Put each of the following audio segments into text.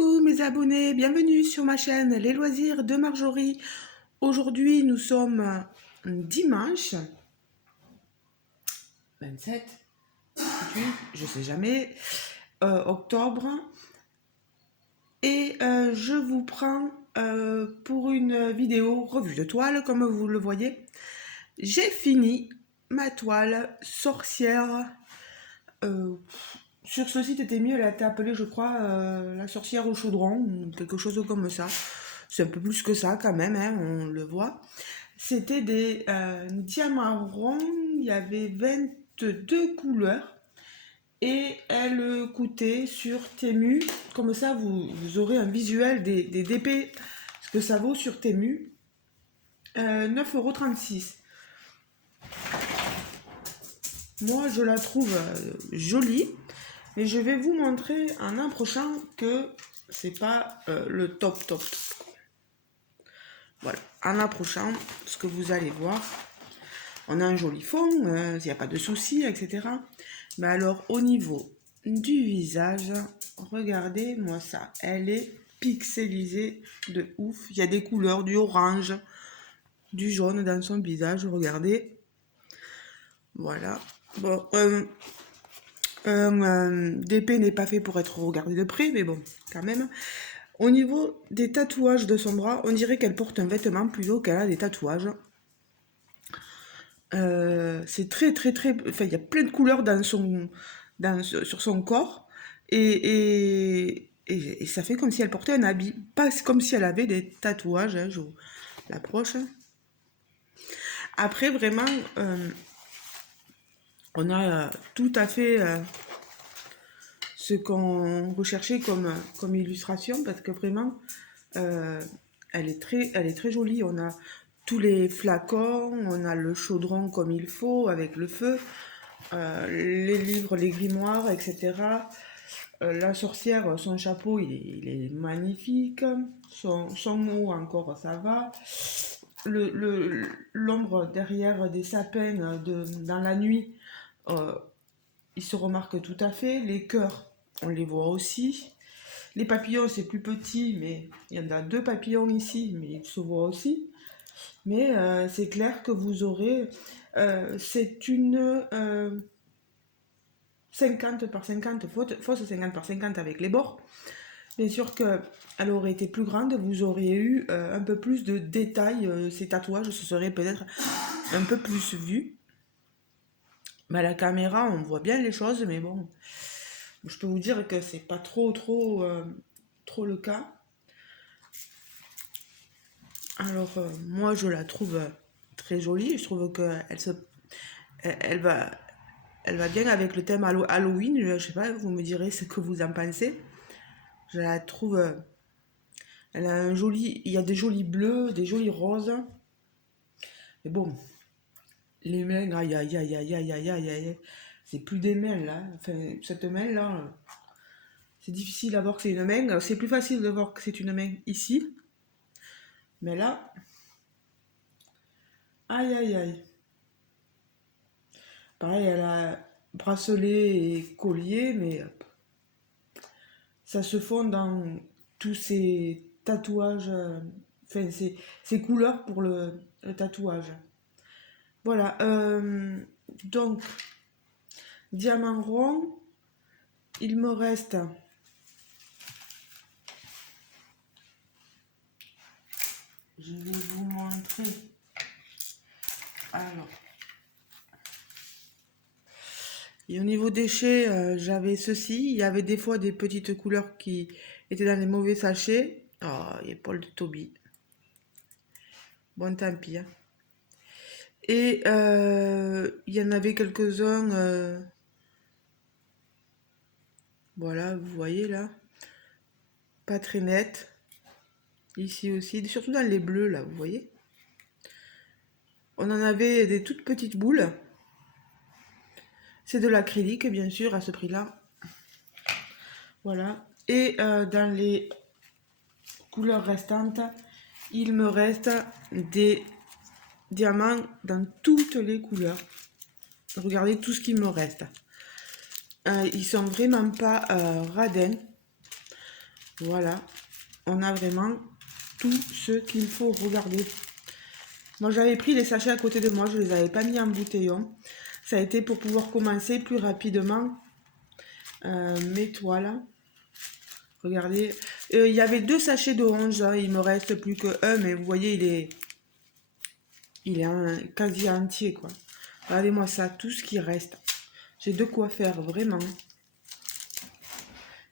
Coucou mes abonnés, bienvenue sur ma chaîne Les Loisirs de Marjorie. Aujourd'hui nous sommes dimanche 27, 28, je sais jamais, octobre. Et je vous prends pour une vidéo revue de toile comme vous le voyez. J'ai fini ma toile sorcière. Sur ce site était mieux, elle a été appelée, je crois, la sorcière au chaudron, ou quelque chose comme ça. C'est un peu plus que ça quand même, hein, on le voit. C'était des diamants ronds, il y avait 22 couleurs et elle coûtait sur Temu, comme ça vous aurez un visuel des DP, ce que ça vaut sur Temu, 9,36 €. Moi je la trouve jolie. Et je vais vous montrer en approchant que c'est pas le top top. Voilà, en approchant, ce que vous allez voir, on a un joli fond, il n'y a pas de soucis, etc. Mais alors au niveau du visage, regardez-moi ça, elle est pixelisée de ouf. Il y a des couleurs, du orange, du jaune dans son visage, regardez. Voilà. Bon, DP n'est pas fait pour être regardé de près, mais bon, quand même. Au niveau des tatouages de son bras, on dirait qu'elle porte un vêtement plutôt qu'elle a des tatouages. C'est très, enfin, il y a plein de couleurs sur son corps. Et ça fait comme si elle portait un habit. Pas comme si elle avait des tatouages, hein, je vous l'approche. Après, vraiment, on a tout à fait ce qu'on recherchait comme illustration, parce que vraiment, elle est très jolie. On a tous les flacons, on a le chaudron comme il faut, avec le feu, les livres, les grimoires, etc. La sorcière, son chapeau, il est magnifique. Son mot, encore, ça va. L'ombre derrière des sapins dans la nuit, il se remarque tout à fait. Les cœurs, on les voit aussi. Les papillons, c'est plus petit, mais il y en a 2 papillons ici, mais ils se voient aussi. Mais c'est clair que vous aurez... c'est une 50 par 50, fausse 50 par 50 avec les bords. Bien sûr qu'elle aurait été plus grande, vous auriez eu un peu plus de détails. Ces tatouages, ce serait peut-être un peu plus vu. Mais à la caméra, on voit bien les choses, mais bon, je peux vous dire que c'est pas trop le cas. Alors, moi, je la trouve très jolie. Je trouve elle va bien avec le thème Halloween. Je sais pas, vous me direz ce que vous en pensez. Je la trouve... elle a un joli... Il y a des jolis bleus, des jolis roses. Mais bon, les mains, aïe, aïe, aïe, aïe, aïe, aïe, aïe, aïe. C'est plus des mains, là. Enfin, cette main-là, c'est difficile à voir que c'est une main. C'est plus facile de voir que c'est une main ici. Mais là... Aïe, aïe, aïe. Pareil, elle a bracelet et collier, mais ça se fond dans tous ces tatouages, enfin ces couleurs pour le tatouage. Voilà, donc, diamant rond, il me reste... Je vais vous montrer. Alors... Et au niveau déchets, j'avais ceci. Il y avait des fois des petites couleurs qui étaient dans les mauvais sachets. Oh, il y a Paul de Toby. Bon, tant pis. Hein. Et il y en avait quelques-uns. Voilà, vous voyez là. Pas très net. Ici aussi, surtout dans les bleus là, vous voyez. On en avait des toutes petites boules. C'est de l'acrylique, bien sûr, à ce prix-là. Voilà. Et dans les couleurs restantes, il me reste des diamants dans toutes les couleurs. Regardez tout ce qu'il me reste. Ils sont vraiment pas radins. Voilà, on a vraiment tout ce qu'il faut regarder. Moi, j'avais pris les sachets à côté de moi, je les avais pas mis en bouteillon. Ça a été pour pouvoir commencer plus rapidement mes toiles. Regardez, il y avait 2 sachets d'orange, hein, il me reste plus que un, mais vous voyez, il est quasi entier, quoi. Regardez-moi ça, tout ce qui reste. J'ai de quoi faire, vraiment.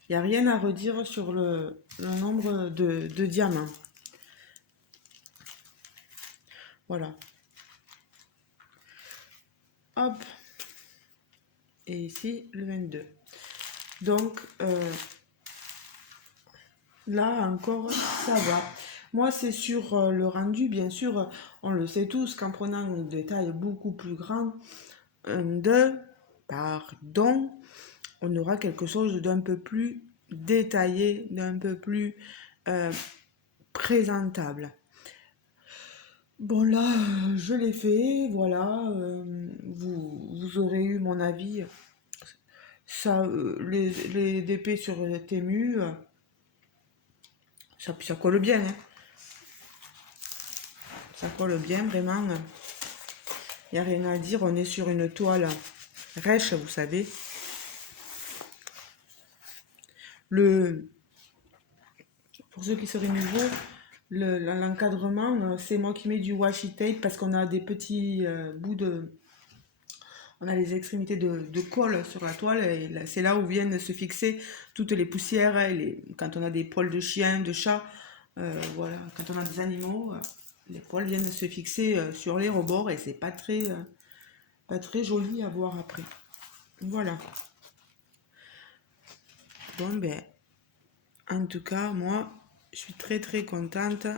Il n'y a rien à redire sur le nombre de diamants. Voilà. Hop. Et ici, le 22. Donc, là encore, ça va. Moi, c'est sur le rendu, bien sûr, on le sait tous, qu'en prenant des tailles beaucoup plus grandes, pardon, on aura quelque chose d'un peu plus détaillé, d'un peu plus euh, présentable. Bon là, je l'ai fait, voilà, vous aurez eu mon avis. Ça, les DP sur Temu, ça colle bien, hein. Ça colle bien, vraiment. Il n'y a rien à dire, on est sur une toile rêche, vous savez. Pour ceux qui seraient nouveaux, l'encadrement, c'est moi qui mets du washi tape parce qu'on a des petits bouts de... On a les extrémités de colle sur la toile et c'est là où viennent se fixer toutes les poussières. Quand on a des poils de chien, de chat, voilà, quand on a des animaux, les poils viennent se fixer sur les rebords et c'est pas très joli à voir après. Voilà. Bon ben, en tout cas, moi, je suis très très contente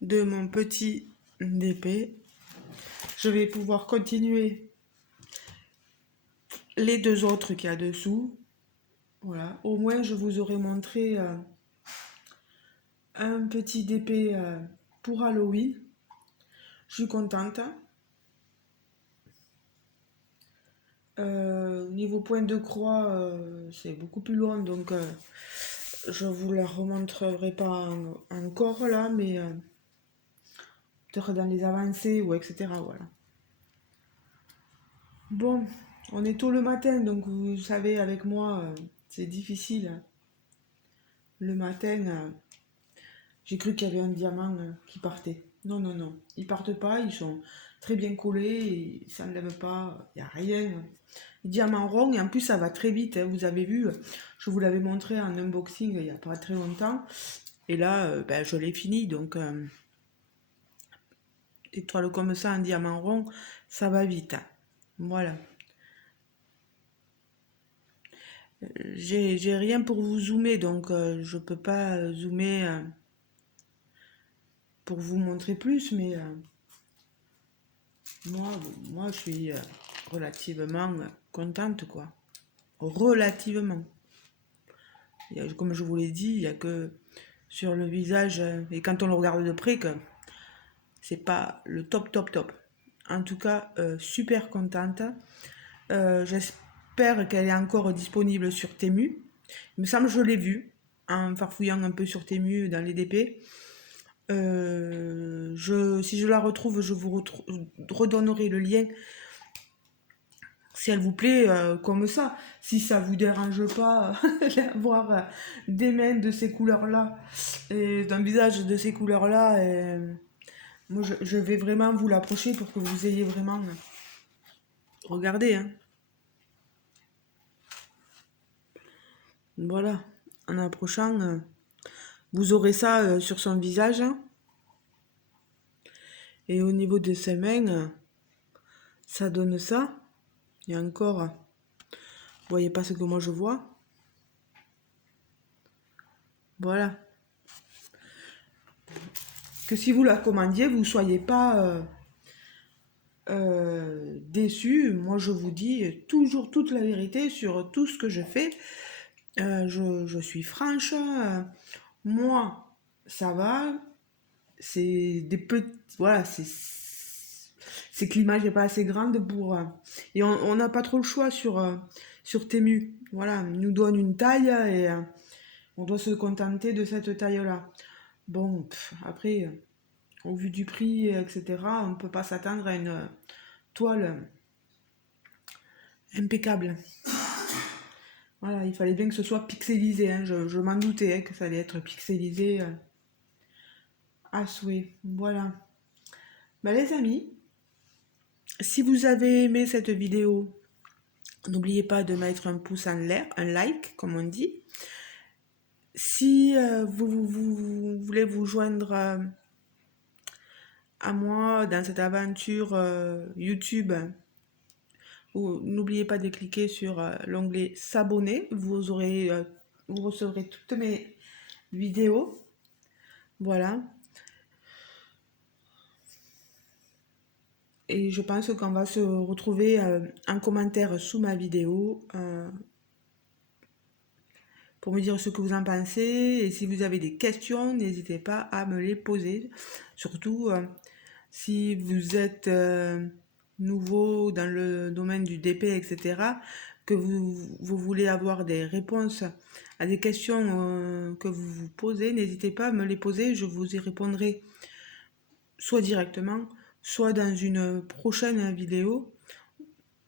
de mon petit DP. Je vais pouvoir continuer les 2 autres qu'il y a dessous. Voilà, au moins je vous aurais montré un petit DP pour Halloween. Je suis contente. Niveau point de croix, c'est beaucoup plus loin, donc je vous la remontrerai pas encore là, mais peut-être dans les avancées ou etc. Voilà. Bon, on est tôt le matin, donc vous savez, avec moi, c'est difficile. Le matin, j'ai cru qu'il y avait un diamant qui partait. Non, non, non. Ils partent pas, ils sont très bien collés, ils s'enlèvent pas, il n'y a rien. Diamant rond, et en plus ça va très vite, hein. Vous avez vu, je vous l'avais montré en unboxing il n'y a pas très longtemps. Et là, ben, je l'ai fini, donc des toiles comme ça en diamant rond, ça va vite. Voilà. J'ai rien pour vous zoomer, donc je peux pas zoomer pour vous montrer plus, mais moi, moi je suis relativement contente, quoi. Relativement. Comme je vous l'ai dit, il n'y a que sur le visage, et quand on le regarde de près, que c'est pas le top, top, top. En tout cas, super contente. J'espère qu'elle est encore disponible sur Temu. Il me semble que je l'ai vue en farfouillant un peu sur Temu dans les DP. Si je la retrouve, je vous redonnerai le lien si elle vous plaît comme ça. Si ça vous dérange pas d'avoir des mains de ces couleurs-là et d'un visage de ces couleurs-là, moi je vais vraiment vous l'approcher pour que vous ayez vraiment regardé, hein. Voilà, en approchant, vous aurez ça sur son visage, hein. Et au niveau de ses mains, ça donne ça. Et encore, vous voyez pas ce que moi je vois. Voilà. Que si vous la commandiez, vous ne soyez pas déçus. Moi, je vous dis toujours toute la vérité sur tout ce que je fais. Je suis franche. Moi, ça va. C'est des petits... Voilà, c'est que l'image n'est pas assez grande pour... et on n'a pas trop le choix sur Temu. Voilà, ils nous donnent une taille et On doit se contenter de cette taille-là. Bon, après, au vu du prix, etc., on ne peut pas s'attendre à une toile impeccable. Voilà, il fallait bien que ce soit pixelisé, hein. Je m'en doutais, hein, que ça allait être pixelisé à souhait. Voilà. Bah, les amis, si vous avez aimé cette vidéo, n'oubliez pas de mettre un pouce en l'air, un like, comme on dit. Si vous voulez vous joindre à moi dans cette aventure YouTube, n'oubliez pas de cliquer sur l'onglet s'abonner. Vous recevrez toutes mes vidéos. Voilà. Et je pense qu'on va se retrouver en commentaire sous ma vidéo pour me dire ce que vous en pensez. Et si vous avez des questions, n'hésitez pas à me les poser. Surtout si vous êtes nouveau dans le domaine du DP, etc., que vous voulez avoir des réponses à des questions que vous vous posez, n'hésitez pas à me les poser. Je vous y répondrai soit directement, soit dans une prochaine vidéo.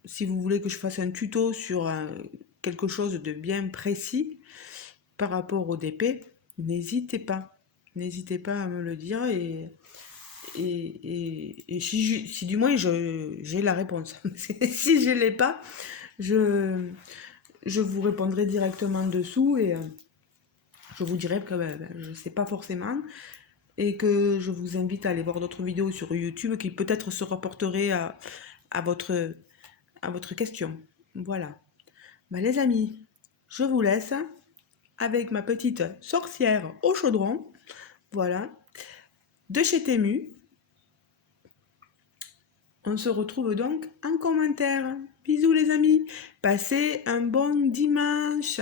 Si vous voulez que je fasse un tuto sur quelque chose de bien précis par rapport au DP, n'hésitez pas. N'hésitez pas à me le dire et si du moins j'ai la réponse. Si je ne l'ai pas, je vous répondrai directement dessous et je vous dirai que je ne sais pas forcément et que je vous invite à aller voir d'autres vidéos sur YouTube qui peut-être se rapporteraient à votre question. Voilà. Bah, les amis, je vous laisse avec ma petite sorcière au chaudron. Voilà. De chez Temu. On se retrouve donc en commentaire. Bisous les amis. Passez un bon dimanche.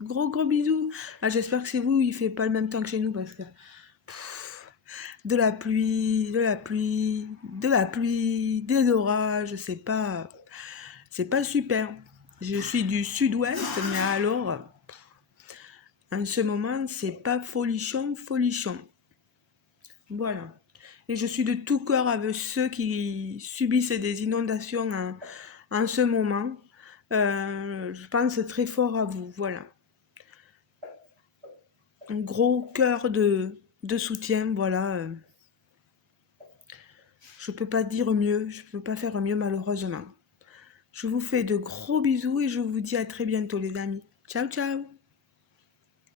Gros bisous. Ah, j'espère que chez vous, il fait pas le même temps que chez nous parce que de la pluie, des orages, c'est pas super. Je suis du sud-ouest, mais alors, en ce moment, c'est pas folichon. Voilà. Et je suis de tout cœur avec ceux qui subissent des inondations en ce moment. Je pense très fort à vous. Voilà. Un gros cœur de soutien. Voilà. Je peux pas dire mieux. Je peux pas faire mieux malheureusement. Je vous fais de gros bisous et je vous dis à très bientôt les amis. Ciao ciao.